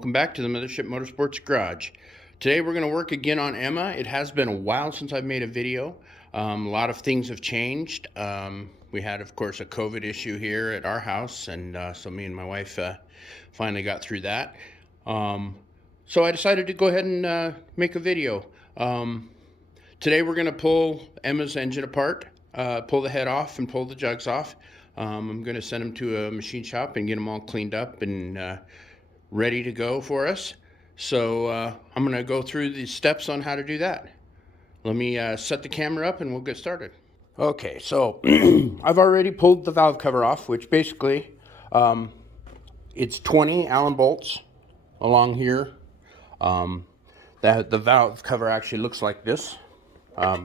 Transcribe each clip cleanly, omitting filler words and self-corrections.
Welcome back to the Mothership Motorsports Garage. Today we're going to work again on Emma. It has been a while since I've made a video. A lot of things have changed. We had, of course, a COVID issue here at our house, and so me and my wife finally got through that. So I decided to go ahead and make a video. Today we're going to pull Emma's engine apart, pull the head off and pull the jugs off. I'm going to send them to a machine shop and get them all cleaned up and ready to go for us. So I'm going to go through the steps on how to do that. Let me set the camera up and we'll get started. Okay, so I've already pulled the valve cover off, which basically it's 20 Allen bolts along here. The valve cover actually looks like this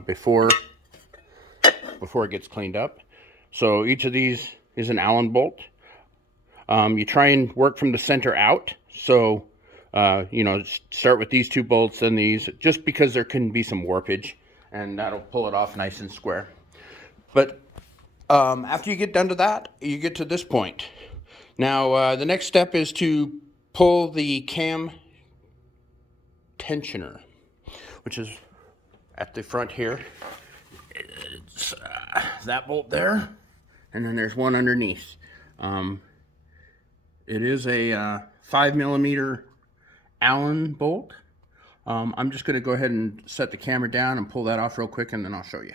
before it gets cleaned up. So each of these is an Allen bolt. You try and work from the center out. So, start with these two bolts, then these, just because there can be some warpage, and that'll pull it off nice and square. But after you get done to that, you get to this point. Now, the next step is to pull the cam tensioner, which is at the front here. It's that bolt there, and then there's one underneath. It is a 5mm Allen bolt. I'm just going to go ahead and set the camera down and pull that off real quick, and then I'll show you.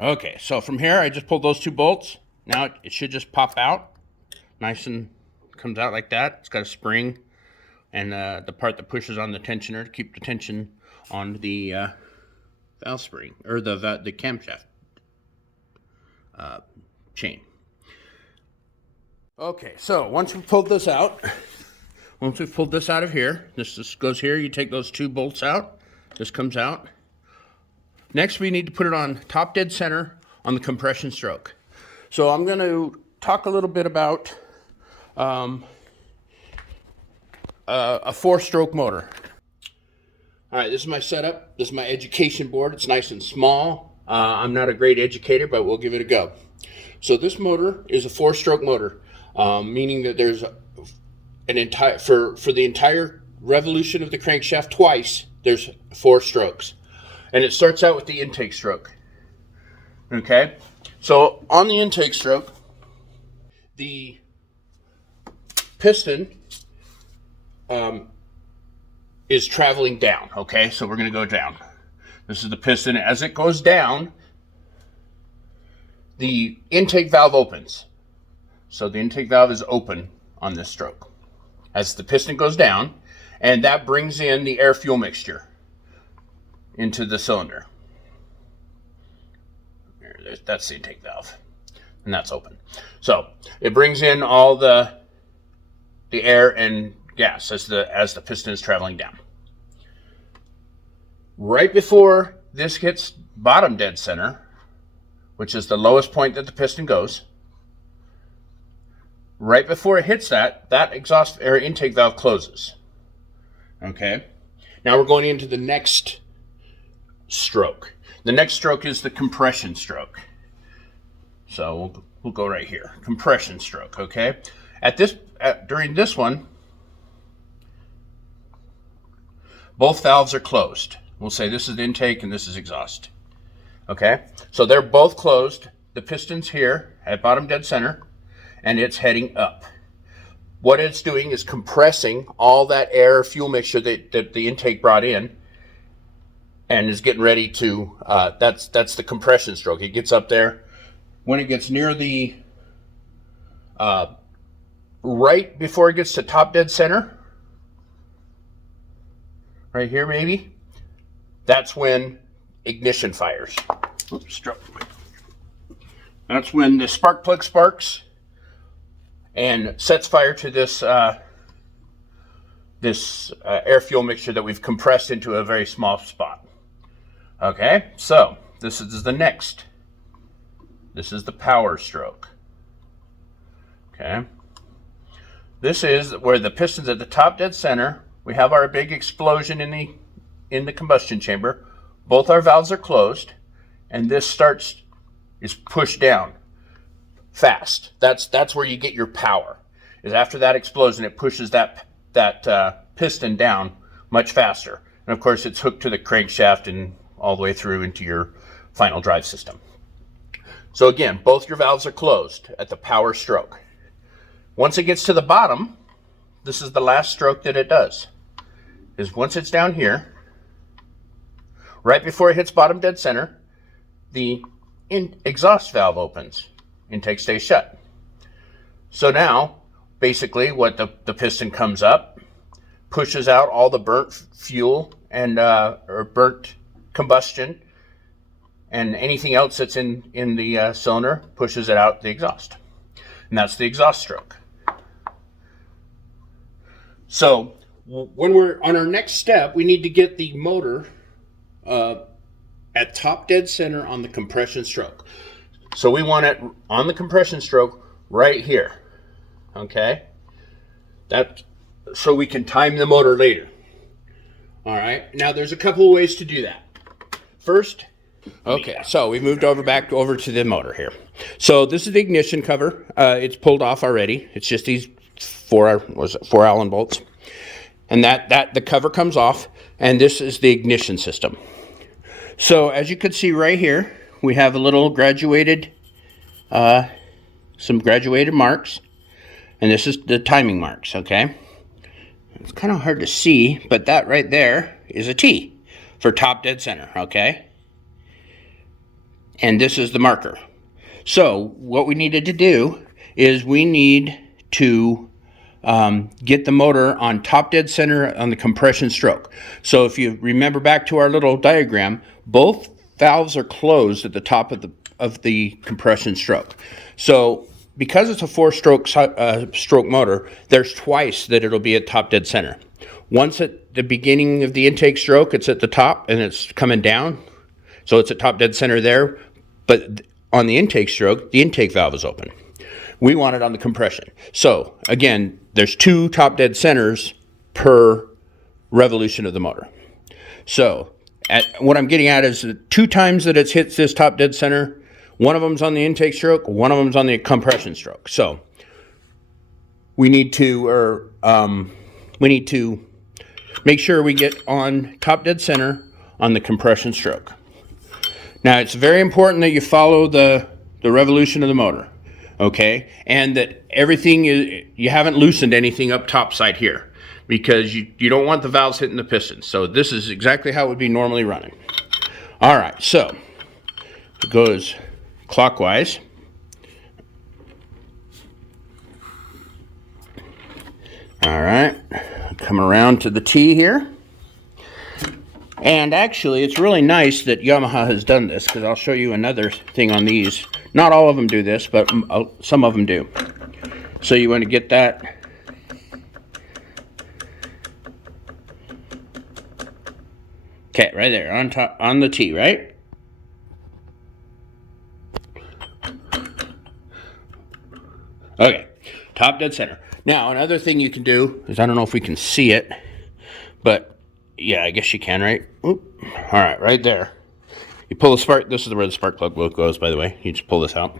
Okay, so from here I just pulled those two bolts. Now it should just pop out nice and comes out like that. It's got a spring and the part that pushes on the tensioner to keep the tension on the valve spring, or the camshaft chain. Okay, so once we've pulled this out of here, this just goes here. You take those two bolts out. This comes out. Next, we need to put it on top dead center on the compression stroke. So I'm going to talk a little bit about a 4-stroke motor. All right, this is my setup. This is my education board. It's nice and small. I'm not a great educator, but we'll give it a go. So this motor is a 4-stroke motor. Meaning that there's an entire, for the entire revolution of the crankshaft twice, there's 4 strokes. And it starts out with the intake stroke. Okay? So on the intake stroke, the piston is traveling down. Okay? So we're going to go down. This is the piston. As it goes down, the intake valve opens. So the intake valve is open on this stroke as the piston goes down, and that brings in the air-fuel mixture into the cylinder. That's the intake valve, and that's open. So it brings in all the air and gas as the piston is traveling down. Right before this hits bottom dead center, which is the lowest point that the piston goes, right before it hits that exhaust air intake valve closes. Okay? Now we're going into the next stroke. The next stroke is the compression stroke. So we'll go right here. Compression stroke, okay? During this one, both valves are closed. We'll say this is intake and this is exhaust. Okay? So they're both closed. The piston's here at bottom dead center, and it's heading up. What it's doing is compressing all that air fuel mixture that the intake brought in, and is getting ready to, that's the compression stroke. It gets up there. When it gets near the, right before it gets to top dead center, right here maybe, that's when ignition fires. Oops, that's when the spark plug sparks and sets fire to this air fuel mixture that we've compressed into a very small spot. Okay, so this is the next. This is the power stroke. Okay, this is where the piston's at the top dead center. We have our big explosion in the combustion chamber. Both our valves are closed, and this is pushed down fast. That's where you get your power. Is after that explosion, it pushes that that piston down much faster. And of course, it's hooked to the crankshaft and all the way through into your final drive system. So again, both your valves are closed at the power stroke. Once it gets to the bottom, this is the last stroke that it does, is once it's down here, right before it hits bottom dead center, the exhaust valve opens, intake stays shut. So now, basically, what the piston comes up, pushes out all the burnt fuel and or burnt combustion, and anything else that's in the cylinder, pushes it out the exhaust. And that's the exhaust stroke. So when we're on our next step, we need to get the motor at top dead center on the compression stroke. So we want it on the compression stroke right here, okay? That, so we can time the motor later. All right, now there's a couple of ways to do that. First, okay, so we moved back over to the motor here. So this is the ignition cover. It's pulled off already. It's just these four Allen bolts, and that the cover comes off, and this is the ignition system. So as you can see right here, we have a little graduated, some graduated marks, and this is the timing marks, okay? It's kind of hard to see, but that right there is a T for top dead center, okay? And this is the marker. So what we needed to do is we need to get the motor on top dead center on the compression stroke. So if you remember back to our little diagram, both valves are closed at the top of the compression stroke. So because it's a four-stroke stroke motor, there's twice that it'll be at top dead center. Once at the beginning of the intake stroke, it's at the top and it's coming down. So it's at top dead center there. But on the intake stroke, the intake valve is open. We want it on the compression. So again, there's two top dead centers per revolution of the motor. So what I'm getting at is that 2 times that it hits this top dead center, one of them's on the intake stroke, one of them's on the compression stroke. So we need to make sure we get on top dead center on the compression stroke. Now it's very important that you follow the revolution of the motor, okay? And that everything is, you haven't loosened anything up top side here, because you don't want the valves hitting the pistons. So this is exactly how it would be normally running. All right, so it goes clockwise. All right, come around to the T here. And actually, it's really nice that Yamaha has done this, because I'll show you another thing on these. Not all of them do this, but some of them do. So you want to get that. Okay, right there, on top, on the T, right? Okay, top dead center. Now, another thing you can do is, I don't know if we can see it, but yeah, I guess you can, right? Oop. All right, right there. You pull the spark. This is where the spark plug goes, by the way. You just pull this out.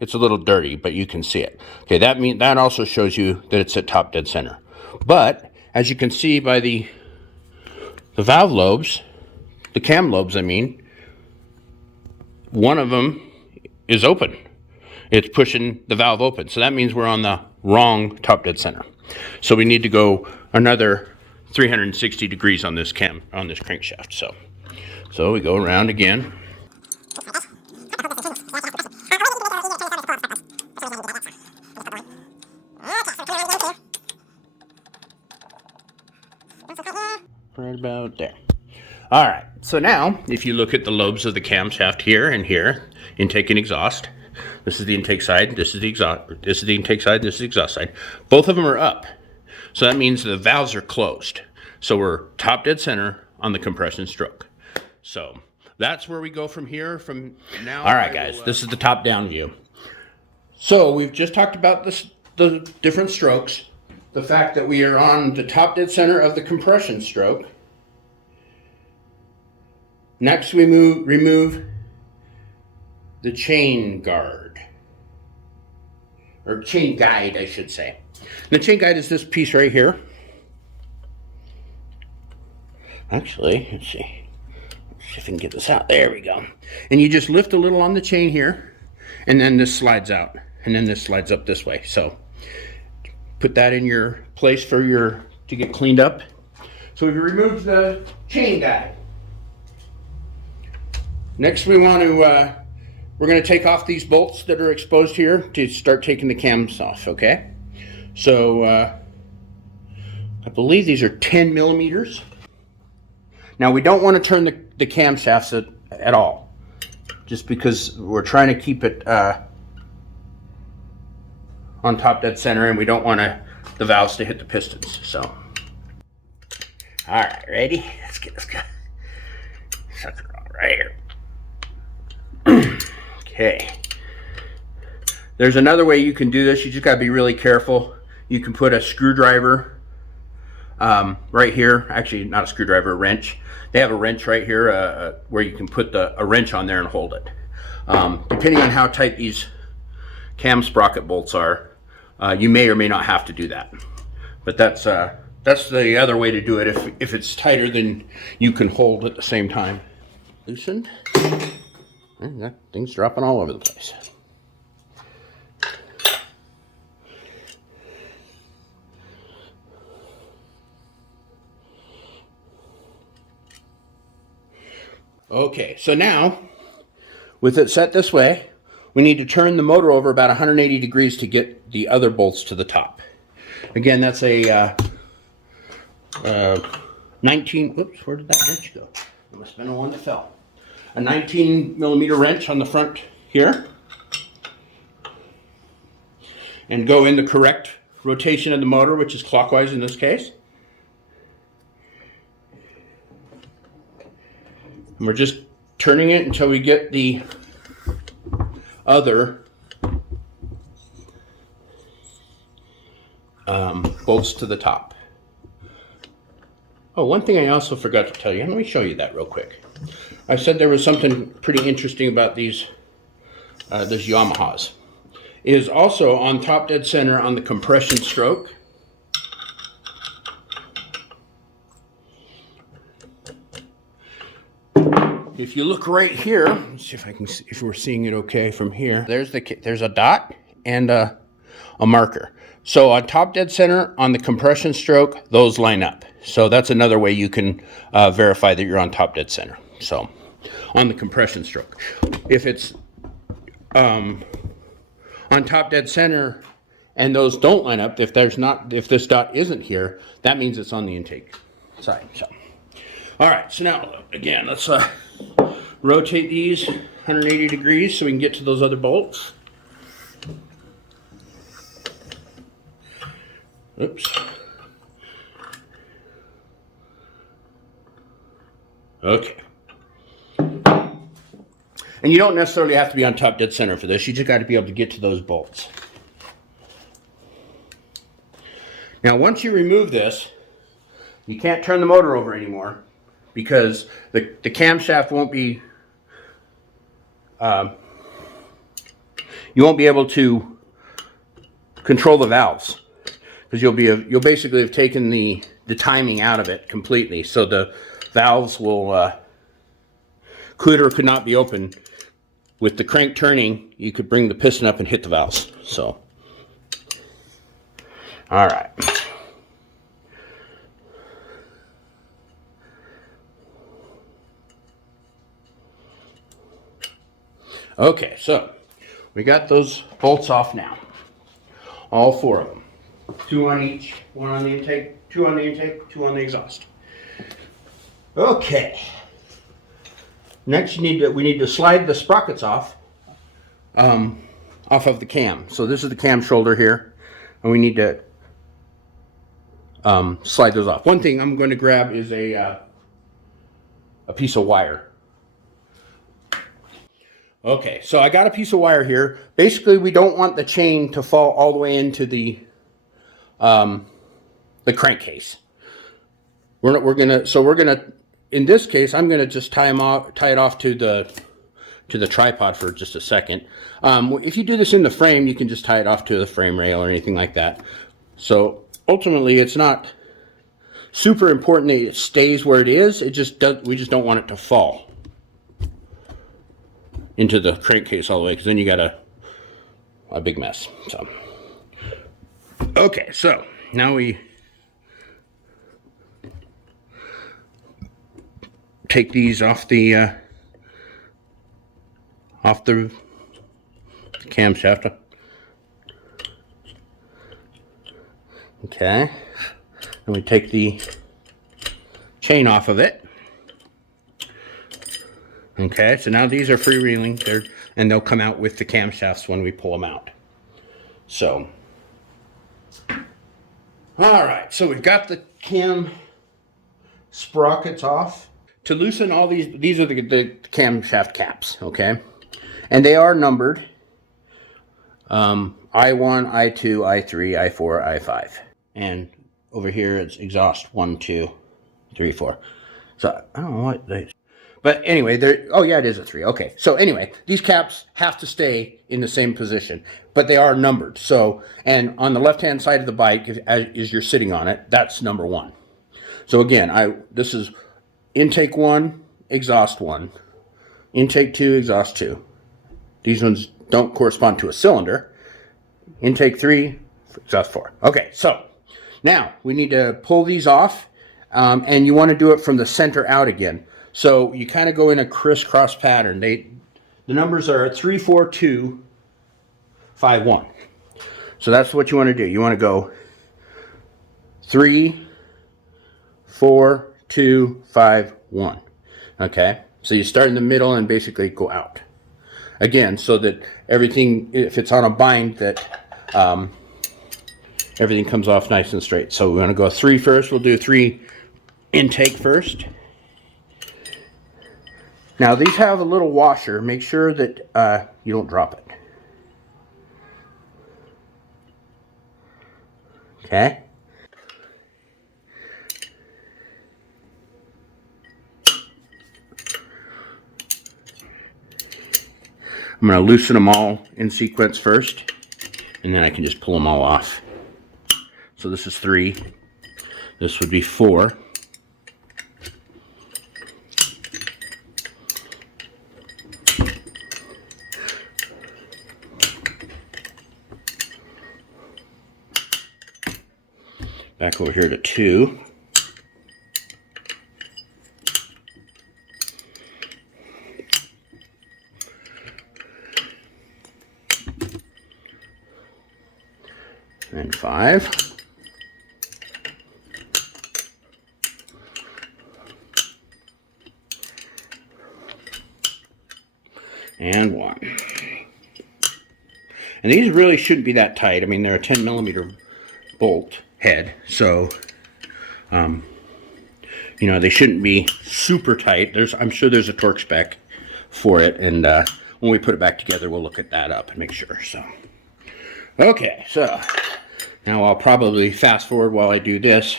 It's a little dirty, but you can see it. Okay, that also shows you that it's at top dead center. But as you can see by the valve lobes, the cam lobes, I mean, one of them is open. It's pushing the valve open. So that means we're on the wrong top dead center. So we need to go another 360 degrees on this crankshaft. So we go around again. Right about there. All right, so now if you look at the lobes of the camshaft here and here, intake and exhaust, this is the intake side, this is the exhaust, this is the intake side, this is the exhaust side. Both of them are up. So that means the valves are closed. So we're top dead center on the compression stroke. So that's where we go from here from now. All right, guys, this is the top down view. So we've just talked about the different strokes, the fact that we are on the top dead center of the compression stroke. Next, we remove the chain guard, or chain guide, I should say. The chain guide is this piece right here. Actually, let's see. Let's see if I can get this out. There we go. And you just lift a little on the chain here, and then this slides out, and then this slides up this way. So put that in your place for your to get cleaned up. So we've removed the chain guide. Next, we want to we're going to take off these bolts that are exposed here to start taking the cams off. Okay. So I believe these are 10 millimeters. Now we don't want to turn the camshafts at all, just because we're trying to keep it on top dead center, and we don't want the valves to hit the pistons. So, all right, ready? Let's get this guy. Sucker on right here. Okay. There's another way you can do this. You just got to be really careful. You can put a screwdriver right here. Actually, not a screwdriver, a wrench. They have a wrench right here where you can put a wrench on there and hold it. Depending on how tight these cam sprocket bolts are, you may or may not have to do that. But that's the other way to do it if it's tighter than you can hold at the same time. Loosened. And that thing's dropping all over the place. Okay, so now, with it set this way, we need to turn the motor over about 180 degrees to get the other bolts to the top. Again, that's a 19, whoops, where did that wrench go? It must have been the one that fell. A 19 millimeter wrench on the front here. And go in the correct rotation of the motor, which is clockwise in this case. And we're just turning it until we get the other bolts to the top. Oh, one thing I also forgot to tell you. Let me show you that real quick. I said there was something pretty interesting about these Yamahas. It is also on top dead center on the compression stroke. If you look right here, let's see if I can see if we're seeing it okay from here. There's a dot and a marker. So on top dead center on the compression stroke, those line up. So that's another way you can verify that you're on top dead center. So on the compression stroke, if it's on top dead center and those don't line up, if this dot isn't here, that means it's on the intake side. So all right, so now again, let's rotate these 180 degrees so we can get to those other bolts. Oops. Okay. And you don't necessarily have to be on top dead center for this. You just got to be able to get to those bolts. Now, once you remove this, you can't turn the motor over anymore because the camshaft won't be, you won't be able to control the valves because you'll basically have taken the timing out of it completely. So the valves will could or could not be open. With the crank turning, you could bring the piston up and hit the valves. So, all right. Okay, so we got those bolts off now. All four of them. 2 on each, 1 on the intake, 2 on the intake, 2 on the exhaust. Okay. Next, we need to slide the sprockets off of the cam. So this is the cam shoulder here, and we need to slide those off. One thing I'm going to grab is a piece of wire. Okay, so I got a piece of wire here. Basically, we don't want the chain to fall all the way into the crankcase. We're gonna. In this case, I'm going to just tie it off to the tripod for just a second. If you do this in the frame, you can just tie it off to the frame rail or anything like that. So ultimately, it's not super important that it stays where it is. It just does, we just don't want it to fall into the crankcase all the way, because then you got a big mess. So okay, so now we take these off the camshaft. Okay, and we take the chain off of it. Okay, so now these are freewheeling, and they'll come out with the camshafts when we pull them out. So, all right, so we've got the cam sprockets off. To loosen all these are the camshaft caps, okay? And they are numbered. I1, I2, I3, I4, I5. And over here it's exhaust 1, 2, 3, 4. So I don't know what they... But anyway, oh yeah, it is a 3. Okay, so anyway, these caps have to stay in the same position, but they are numbered. So, and on the left-hand side of the bike, as you're sitting on it, that's number 1. So again, this is intake 1, exhaust 1. Intake 2, exhaust 2. These ones don't correspond to a cylinder. Intake 3, exhaust 4. Okay, so now we need to pull these off, and you want to do it from the center out again. So you kind of go in a crisscross pattern. The numbers are 3, 4, 2, 5, 1. So that's what you want to do. You want to go 3, 4, 2, 5, 1. Okay? So you start in the middle and basically go out. Again, so that everything, if it's on a bind, that everything comes off nice and straight. So we want to go 3 first. We'll do 3 intake first. Now these have a little washer. Make sure that you don't drop it. Okay? I'm going to loosen them all in sequence first, and then I can just pull them all off. So this is 3. This would be 4. Back over here to 2. And 5. And 1. And these really shouldn't be that tight. I mean, they're a 10mm bolt head, so you know, they shouldn't be super tight. I'm sure there's a torque spec for it, and when we put it back together, we'll look at that up and make sure. So okay, so now I'll probably fast forward while I do this.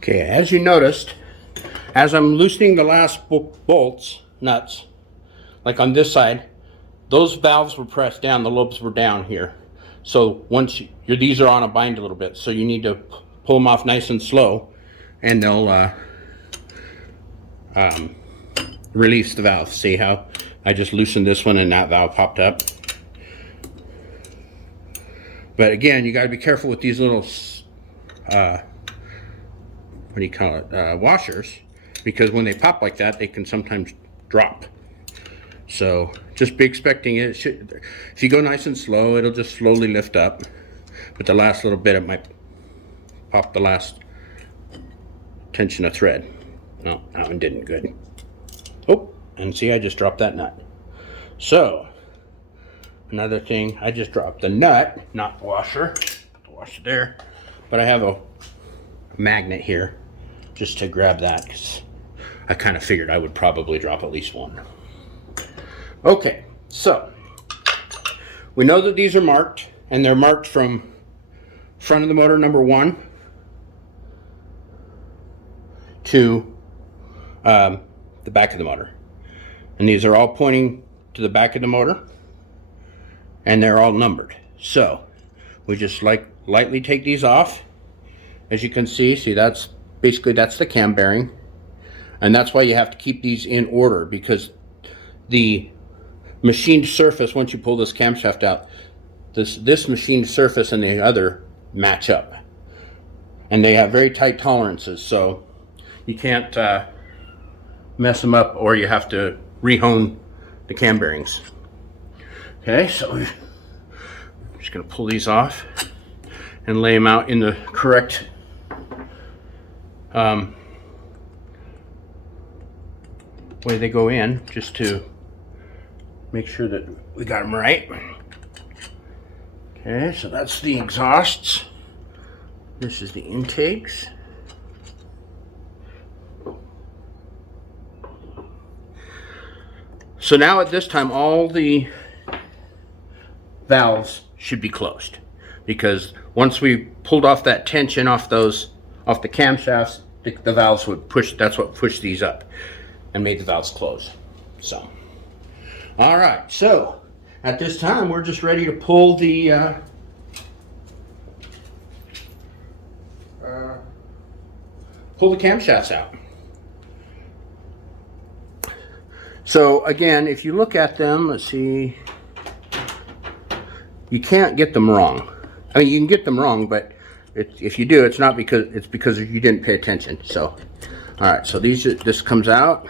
Okay, as you noticed, as I'm loosening the last bolts, nuts, like on this side, those valves were pressed down, the lobes were down here. So once these are on a bind a little bit, so you need to pull them off nice and slow, and they'll release the valve. See how I just loosened this one and that valve popped up? But again, you got to be careful with these little what do you call it, washers, because when they pop like that, they can sometimes drop. So just be expecting it. If you go nice and slow, it'll just slowly lift up, but the last little bit, it might pop the last tension of thread. No, that one didn't. Good. Oh, and see, I just dropped that nut. So, another thing, I just dropped the nut, not the washer. The washer there. But I have a magnet here just to grab that, because I kind of figured I would probably drop at least one. Okay, so we know that these are marked, and they're marked from front of the motor number 1 to the back of the motor. And these are all pointing to the back of the motor, and they're all numbered. So we just lightly take these off. As you can see that's basically, that's the cam bearing. And that's why you have to keep these in order, because the machined surface, once you pull this camshaft out, this machined surface and the other match up. And they have very tight tolerances, so you can't mess them up, or you have to rehone the cam bearings. Okay, so I'm just going to pull these off and lay them out in the correct way they go in, just to make sure that we got them right. Okay, so that's the exhausts. This is the intakes. So now at this time, all the valves should be closed, because once we pulled off that tension off the camshafts, the valves would push. That's what pushed these up and made the valves close. So, all right. So at this time, we're just ready to pull the camshafts out. So again, if you look at them, let's see, you can't get them wrong. I mean, you can get them wrong, but if you do, it's not because you didn't pay attention. So, all right, so this comes out.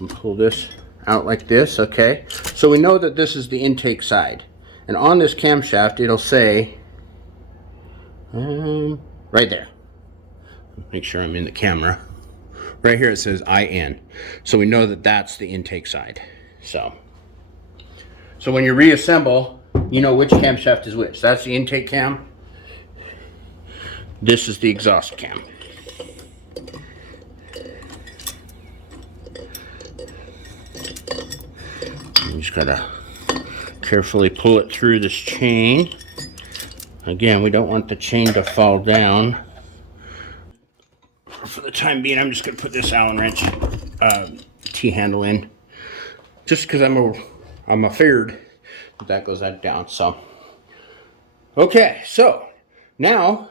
And pull this out like this, okay? So we know that this is the intake side. And on this camshaft, it'll say, right there. Make sure I'm in the camera. Right here it says IN. So we know that that's the intake side. So when you reassemble, you know which camshaft is which. That's the intake cam. This is the exhaust cam. You just gotta carefully pull it through this chain. Again, we don't want the chain to fall down. For the time being, I'm just going to put this Allen wrench T-handle in, just because I'm afraid that goes down. So, okay, so now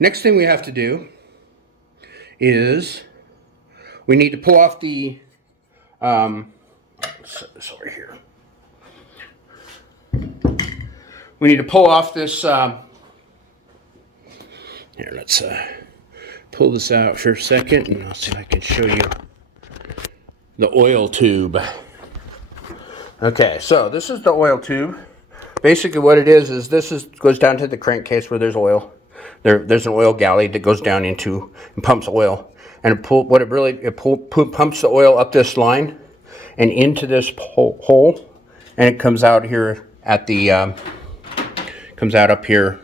next thing we have to do is we need to pull off the sorry here. We need to pull off this. Here, let's pull this out for a second, and I'll see if I can show you the oil tube. Okay, so this is the oil tube. Basically what it is goes down to the crankcase where there's oil. There's an oil galley that goes down into and pumps oil. And it pumps the oil up this line and into this hole, and it comes out here at the comes out up here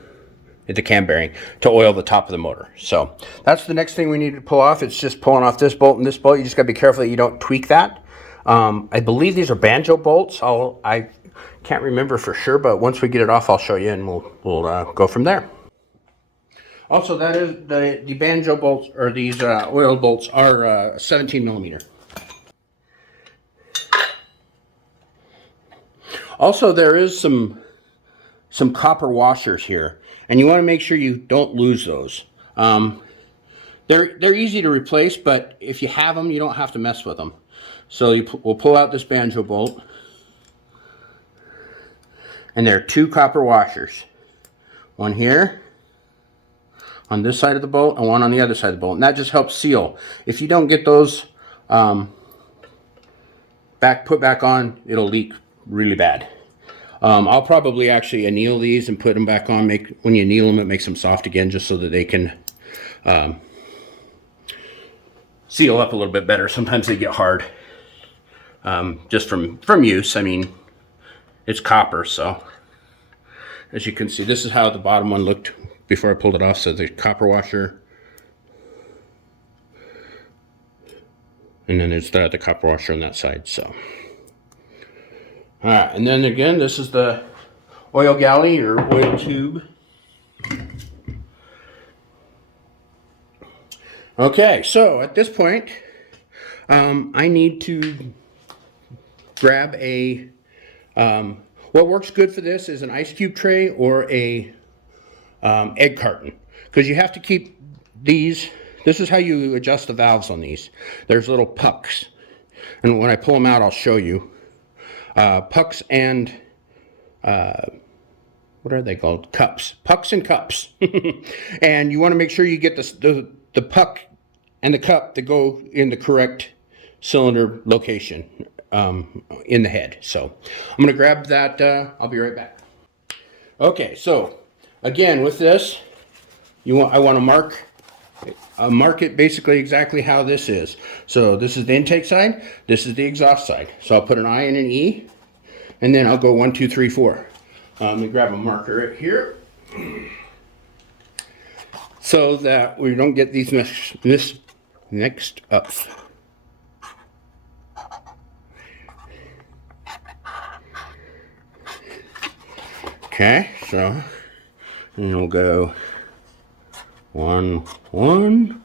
at the cam bearing to oil the top of the motor. So that's the next thing we need to pull off. It's just pulling off this bolt and this bolt. You just got to be careful that you don't tweak that. I believe these are banjo bolts. I can't remember for sure, but once we get it off, I'll show you, and we'll go from there. Also, that is the banjo bolts, or these oil bolts, are 17 millimeter. Also, there is some copper washers here, and you want to make sure you don't lose those. They're easy to replace, but if you have them, you don't have to mess with them. So we'll pull out this banjo bolt, and there are two copper washers. One here on this side of the bolt, and one on the other side of the bolt, and that just helps seal. If you don't get those put back on, it'll leak really bad. I'll probably actually anneal these and put them back on. When you anneal them, it makes them soft again, just so that they can seal up a little bit better. Sometimes they get hard, just from use. I mean, it's copper, so as you can see, this is how the bottom one looked before I pulled it off. So the copper washer, and then there's the copper washer on that side. So, all right, and then again, this is the oil galley or oil tube. Okay, so at this point, I need to grab a, what works good for this is an ice cube tray or a egg carton, because you have to keep these. This is how you adjust the valves on these. There's little pucks, and when I pull them out, I'll show you. Pucks and, what are they called? Cups. Pucks and cups. And you want to make sure you get the puck and the cup to go in the correct cylinder location in the head. So I'm going to grab that. I'll be right back. Okay, so again with this, I want to mark it basically exactly how this is. So this is the intake side, this is the exhaust side. So I'll put an I and an E, and then I'll go 1, 2, 3, 4. Let me grab a marker right here, so that we don't get these mixed up. Okay, so and we'll go 1, 1,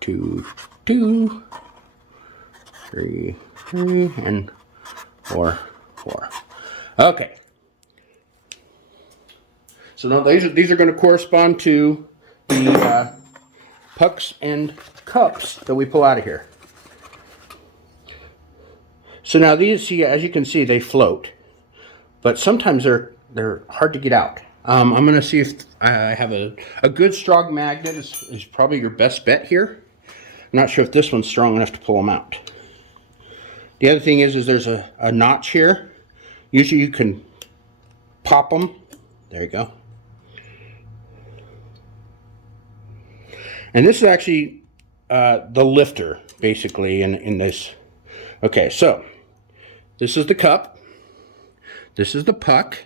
2, 2, 3, 3, and 4, 4. Okay. So now these are going to correspond to the pucks and cups that we pull out of here. So now these, see, as you can see, they float, but sometimes they're hard to get out. I'm going to see if I have a good strong magnet is probably your best bet here. I'm not sure if this one's strong enough to pull them out. The other thing is there's a notch here. Usually you can pop them. There you go. And this is actually the lifter, basically, in this. Okay, so this is the cup. This is the puck.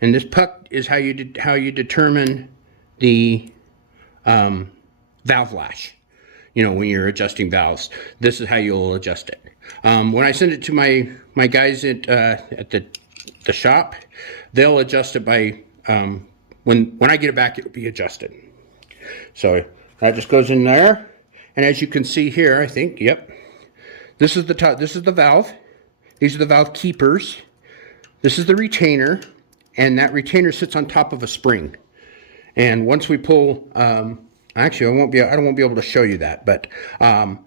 And this puck is how you determine the valve lash. You know, when you're adjusting valves, this is how you'll adjust it. When I send it to my guys at the shop, they'll adjust it by when I get it back, it'll be adjusted. So that just goes in there, and as you can see here, I think, yep, this is the top. This is the valve. These are the valve keepers. This is the retainer, and that retainer sits on top of a spring. And once we pull, actually, I won't be able to show you that, but I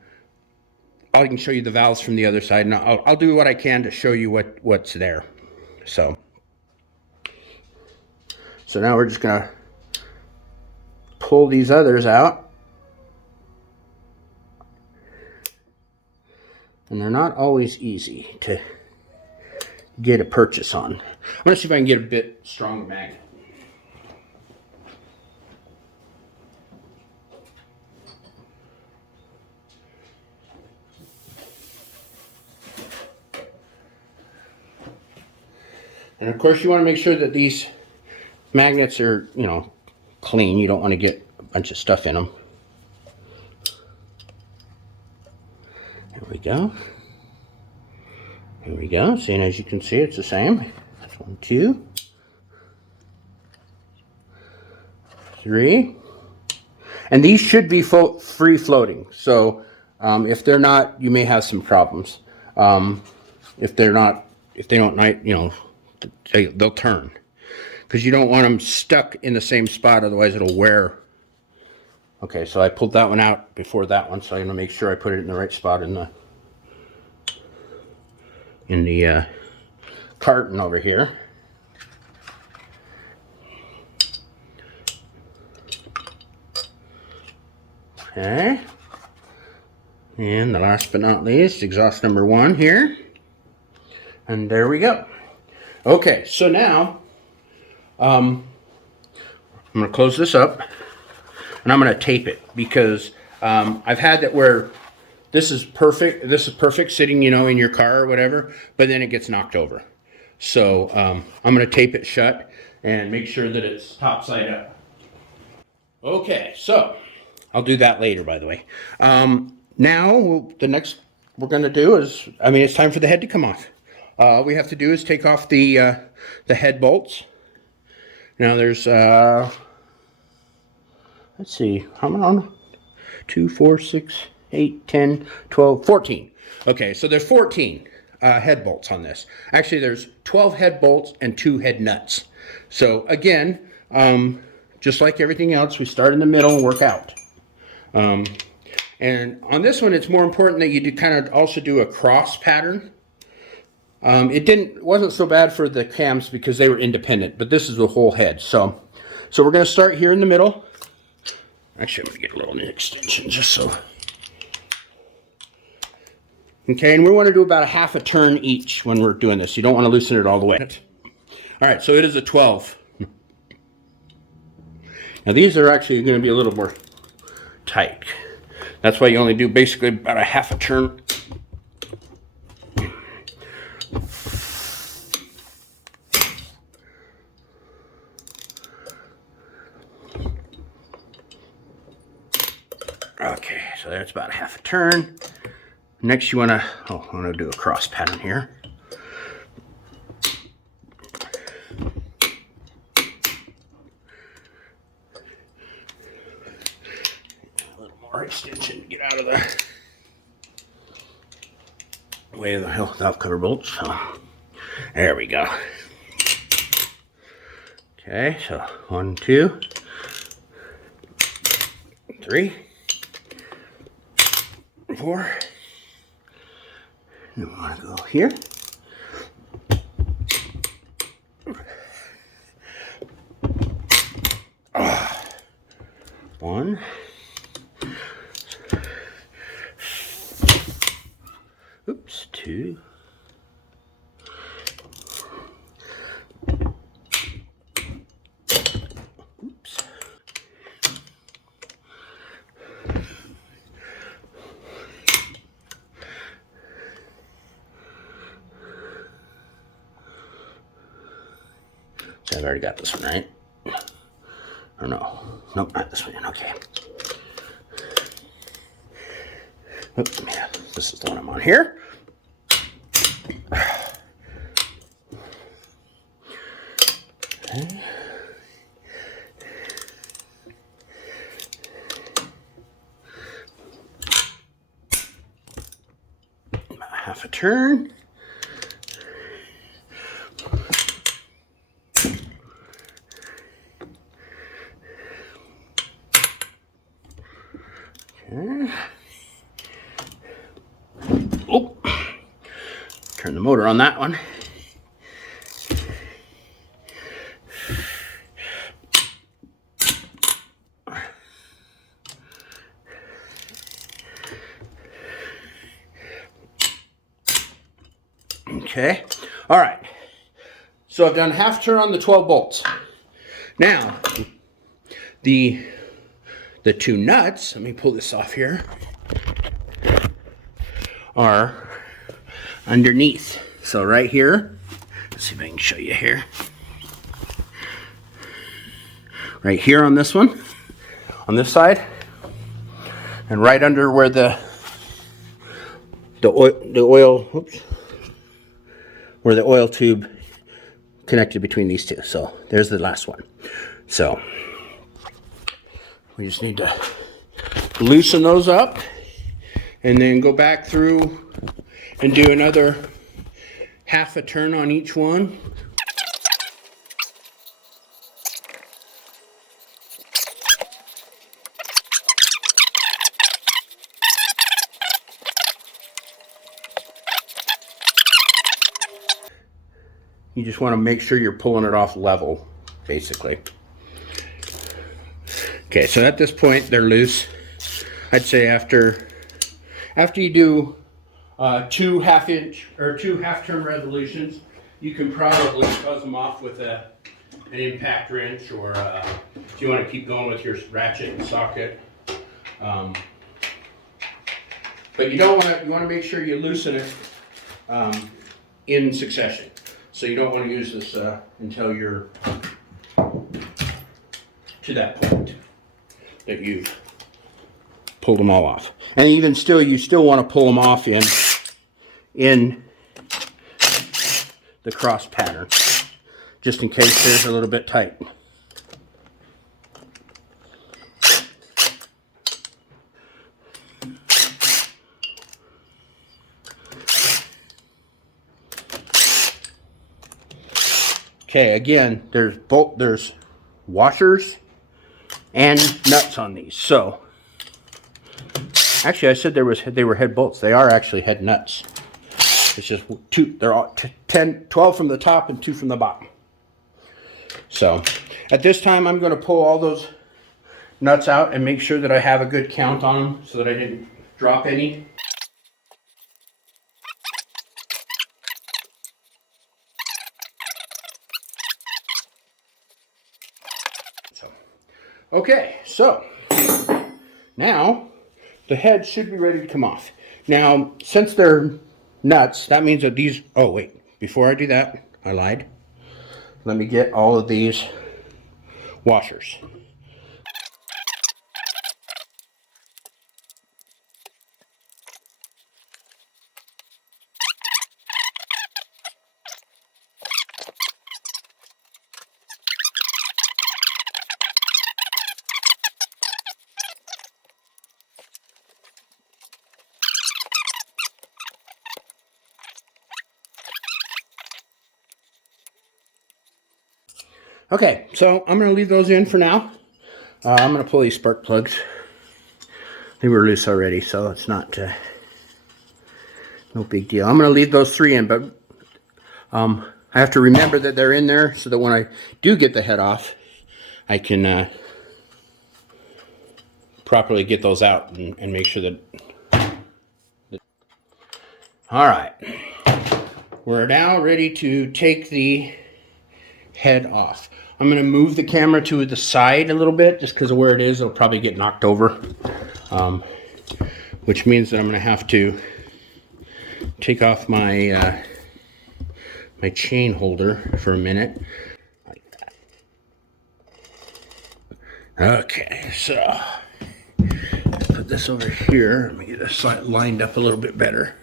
can show you the valves from the other side, and I'll do what I can to show you what's there. So now we're just gonna pull these others out, and they're not always easy to get a purchase on. I'm gonna see if I can get a bit stronger magnet. And of course you want to make sure that these magnets are, you know, clean. You don't want to get a bunch of stuff in them. There we go. Here we go. See, and as you can see, it's the same. That's 1, 2, 3. And these should be free floating. So if they're not, you may have some problems. If they don't, you know, they'll turn, because you don't want them stuck in the same spot, otherwise it'll wear. Okay, so I pulled that one out before that one, so I'm going to make sure I put it in the right spot in the carton over here. Okay, and the last but not least, exhaust number 1 here, and there we go. Okay, so now I'm going to close this up. and I'm going to tape it because I've had that where this is perfect. This is perfect sitting, you know, in your car or whatever, but then it gets knocked over. So I'm going to tape it shut and make sure that it's top side up. Okay, so I'll do that later, by the way. Now, the next we're going to do is, I mean, it's time for the head to come off. All we have to do is take off the head bolts. Now there's, let's see, how many on? 2, 4, 6, 8, 10, 12, 14. Okay, so there's 14 head bolts on this. Actually, there's 12 head bolts and 2 head nuts. So again, just like everything else, we start in the middle and work out. And on this one, it's more important that you do kind of also do a cross pattern. It wasn't so bad for the cams because they were independent, but this is the whole head. So we're going to start here in the middle. Actually, I'm going to get a little extension just so. Okay, and we want to do about a half a turn each when we're doing this. You don't want to loosen it all the way. All right, so it is a 12. Now these are actually going to be a little more tight. That's why you only do basically about a half a turn. Okay, so that's about a half a turn. Next you want to, I want to do a cross pattern here. A little more extension, get out of the way of the valve cover bolts. So, there we go. Okay, so 1, 2, 3, 4. And we want to go here. One. Oops, 2. Oops. So I've already got this one, right? Or no? Nope, not this one. Okay. Oops, yeah, this is the one I'm on here. Okay. About half a turn. Okay. Oh, turn the motor on that one. Okay, all right. So I've done half turn on the 12 bolts. Now, the 2 nuts, let me pull this off here, are underneath. So right here, let's see if I can show you here. Right here on this one, on this side, and right under where the oil, oops, where the oil tube connected between these two. So there's the last one. So we just need to loosen those up and then go back through and do another half a turn on each one. You just want to make sure you're pulling it off level, basically. Okay, so at this point they're loose. I'd say after you do 2 half-inch or 2 half-turn revolutions, you can probably buzz them off with a an impact wrench, or if you want to keep going with your ratchet and socket. But you don't want to. You want to make sure you loosen it in succession. So you don't want to use this until you're to that point that you've pulled them all off. And even still, you still want to pull them off in the cross pattern, just in case there's a little bit tight. Okay, again, there's washers and nuts on these. So, actually, I said they were head bolts. They are actually head nuts. It's just two. They're all 12 from the top and 2 from the bottom. So, at this time, I'm going to pull all those nuts out and make sure that I have a good count on them so that I didn't drop any. Okay, so now the head should be ready to come off. Now, since they're nuts, that means that these, oh wait, before I do that, I lied. Let me get all of these washers. Okay, so I'm going to leave those in for now. I'm going to pull these spark plugs. They were loose already, so it's not no big deal. I'm going to leave those 3 in, but I have to remember that they're in there so that when I do get the head off, I can properly get those out and make sure that... All right. We're now ready to take the head off. I'm going to move the camera to the side a little bit just because of where it is. It'll probably get knocked over, which means that I'm going to have to take off my my chain holder for a minute. Like that. Okay, so put this over here. Let me get this lined up a little bit better.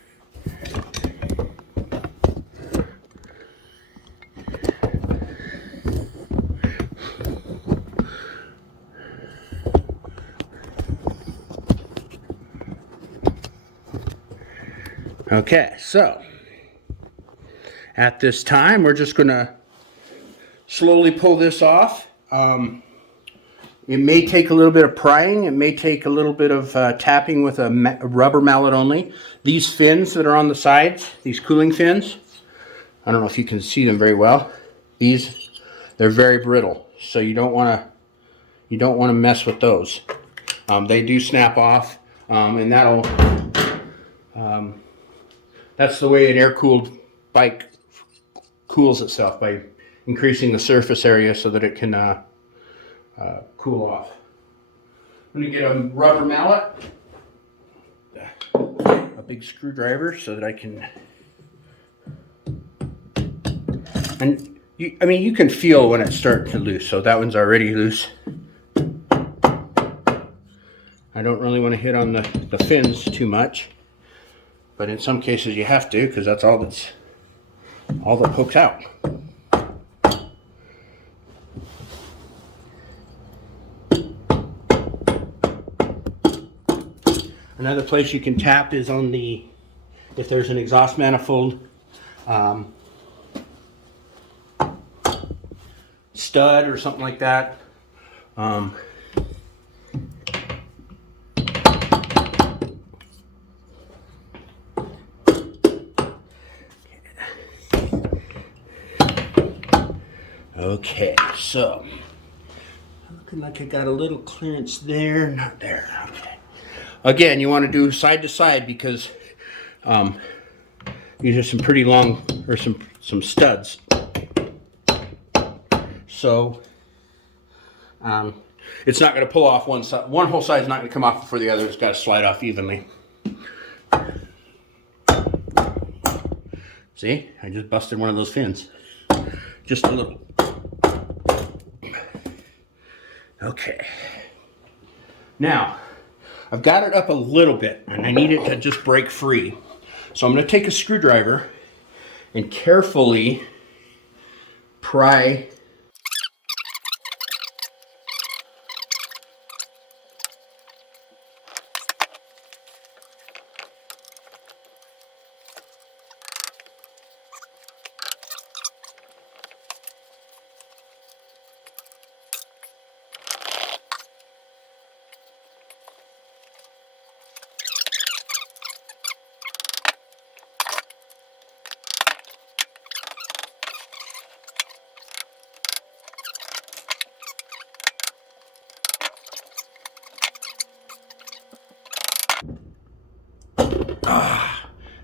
Okay, so at this time, we're just going to slowly pull this off. It may take a little bit of prying. It may take a little bit of tapping with a rubber mallet only. These fins that are on the sides, these cooling fins, I don't know if you can see them very well. They're very brittle, so you don't want to mess with those. They do snap off, and that's the way an air-cooled bike cools itself, by increasing the surface area so that it can cool off. I'm going to get a rubber mallet, a big screwdriver, so that I can... And you can feel when it's starting to loose, so that one's already loose. I don't really want to hit on the fins too much. But in some cases you have to, because that's all that pokes out. Another place you can tap is on if there's an exhaust manifold stud or something like that. Okay, so looking like I got a little clearance there, not there. Okay. Again, you want to do side to side because these are some pretty long, or some studs. So it's not going to pull off one side. One whole side is not going to come off before the other. It's got to slide off evenly. See, I just busted one of those fins. Just a little. Okay. Now, I've got it up a little bit, and I need it to just break free. So I'm going to take a screwdriver and carefully pry.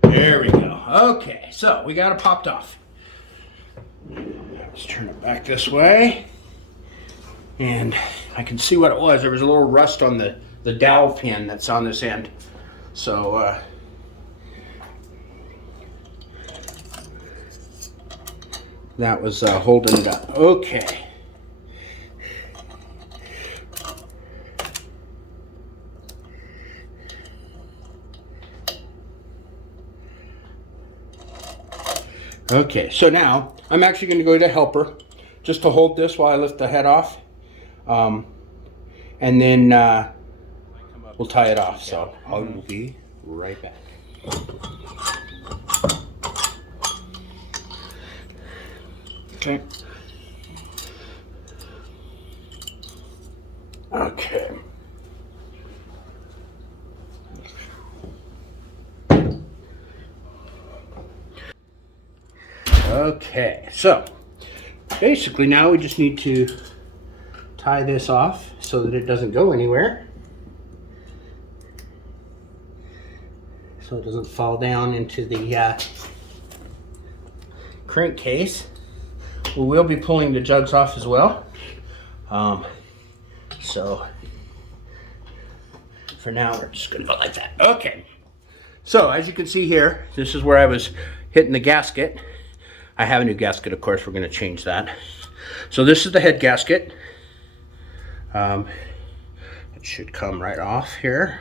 There we go. Okay, so we got it popped off. Let's turn it back this way. And I can see what it was. There was a little rust on the dowel pin that's on this end. So that was holding it up. Okay. Okay, so now I'm actually going to go to helper just to hold this while I lift the head off. And then we'll tie it off. So I will be right back. Okay. Okay. Okay, so basically now we just need to tie this off so that it doesn't go anywhere. So it doesn't fall down into the crankcase. We will be pulling the jugs off as well. So for now we're just gonna go like that. Okay, so as you can see here, this is where I was hitting the gasket. I have a new gasket, of course. We're going to change that. So this is the head gasket. It should come right off here,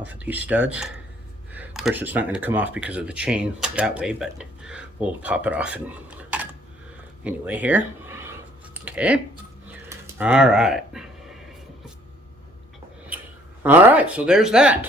off of these studs. Of course, it's not going to come off because of the chain that way, but we'll pop it off anyway here. Okay. All right. All right, so there's that.